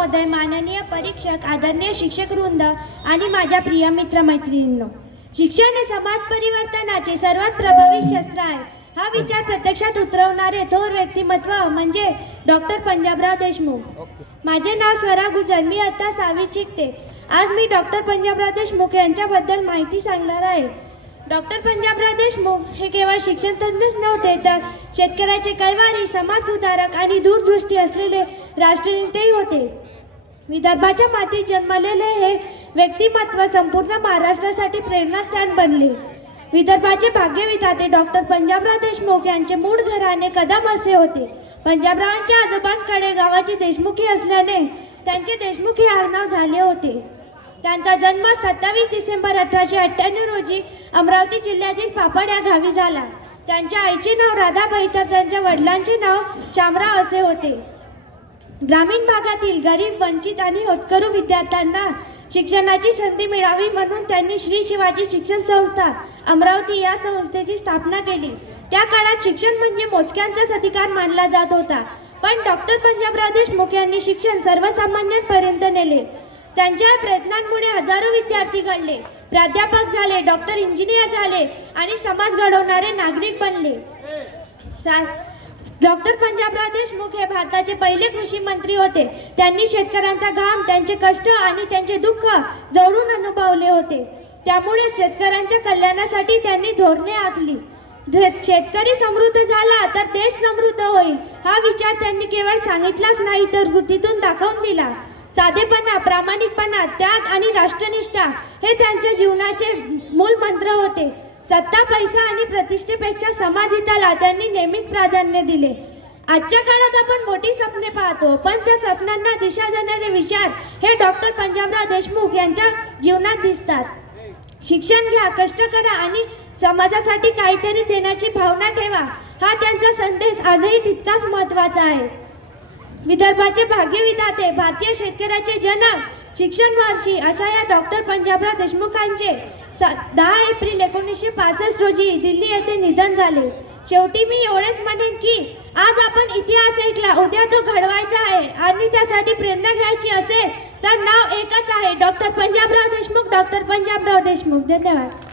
महोदय माननीय परीक्षक आदरणीय शिक्षक वृंद आणि माझ्या प्रिय मित्रमैत्रिणींनो शिक्षण हे समाज परिवर्तनाचे सर्वात प्रभावी शस्त्र आहे. हा विचार प्रत्यक्षात उतरवणारे थोर व्यक्तिमत्व म्हणजे डॉक्टर पंजाबराव देशमुख. माझे नाव स्वरा गुजर मी आता सहावीत शिकते. आज मी डॉक्टर पंजाबराव देशमुख यांच्याबद्दल माहिती सांगणार आहे. डॉक्टर पंजाबराव देशमुख हे केवळ शिक्षण तज्ञच नव्हते तर शेतकऱ्याचे कैवारी समाजसुधारक आणि दूरदृष्टी असलेले राष्ट्रनेतेही होते. विदर्भाच्या मातीत जन्मलेले हे व्यक्तिमत्व संपूर्ण महाराष्ट्रासाठी प्रेरणास्थान बनले. विदर्भाचे भाग्यविधाते डॉक्टर पंजाबराव देशमुख यांचे मूळ घराणे कदम असे होते. पंजाबरावांच्या आजोबांकडे गावाची देशमुखी असल्याने त्यांचे देशमुखी आडनाव झाले होते. त्यांचा जन्म सत्तावीस डिसेंबर अठराशे अठ्ठ्याण्णव रोजी अमरावती जिल्ह्यातील पापड या गावी झाला. त्यांच्या आईचे नाव राधाबाई तर त्यांच्या वडिलांचे नाव शामराव असे होते. ग्रामीण भागातील गरीब वंचित आणि होतकरू विद्यार्थ्यांना शिक्षणाची संधी मिळावी म्हणून त्यांनी श्री शिवाजी शिक्षण संस्था अमरावती या संस्थेची स्थापना केली. त्या काळात शिक्षण म्हणजे मोजक्यांचाच अधिकार मानला जात होता. पण डॉक्टर पंजाबराव देशमुख यांनी शिक्षण सर्वसामान्यांपर्यंत नेले. त्यांच्या प्रयत्नांमुळे हजारो विद्यार्थी घडले. प्राध्यापक झाले डॉक्टर इंजिनियर झाले आणि समाज घडवणारे नागरिक बनले. सा डॉक्टर पंजाबराव देशमुख हे भारताचे पहिले कृषी मंत्री होते. त्यांनी शेतकऱ्यांचा घाम त्यांचे कष्ट आणि त्यांचे दुःख जवळून अनुभवले होते. त्यामुळे शेतकऱ्यांच्या कल्याणासाठी त्यांनी धोरणे आखली. शेतकरी समृद्ध झाला तर देश समृद्ध होईल हा विचार त्यांनी केवळ सांगितलाच नाही तर कृतीतून दाखवून दिला. साधेपणा प्रामाणिकपणा त्याग आणि राष्ट्रनिष्ठा हे त्यांच्या जीवनाचे मूल मंत्र होते. सत्ता पैसा आणि प्रतिष्ठेपेक्षा समाजहिताला त्यांनी नेहमीच प्राधान्य दिले. आजच्या काळात आपण मोठी स्वप्ने पाहतो पण त्या स्वप्नांना दिशा देणारे विचार हे डॉक्टर पंजाबराव देशमुख यांच्या जीवनात दिसतात. शिक्षण घ्या कष्ट करा आणि समाजासाठी काहीतरी देण्याची भावना ठेवा हा त्यांचा संदेश आजही तितकाच महत्त्वाचा आहे. विदर्भाचे भाग्यविधाते भारतीय शेतकऱ्याचे जनक शिक्षण वार्षी अशा या डॉक्टर पंजाबराव देशमुखांचे स- दहा एप्रिल एकोणीसशे पासष्ट रोजी दिल्ली येथे निधन झाले. शेवटी मी एवढेच म्हणेन की आज आपण इतिहास ऐकला उद्या तो घडवायचा आहे आणि त्यासाठी प्रेरणा घ्यायची असेल तर नाव एकच आहे डॉक्टर पंजाबराव देशमुख डॉक्टर पंजाबराव देशमुख. धन्यवाद.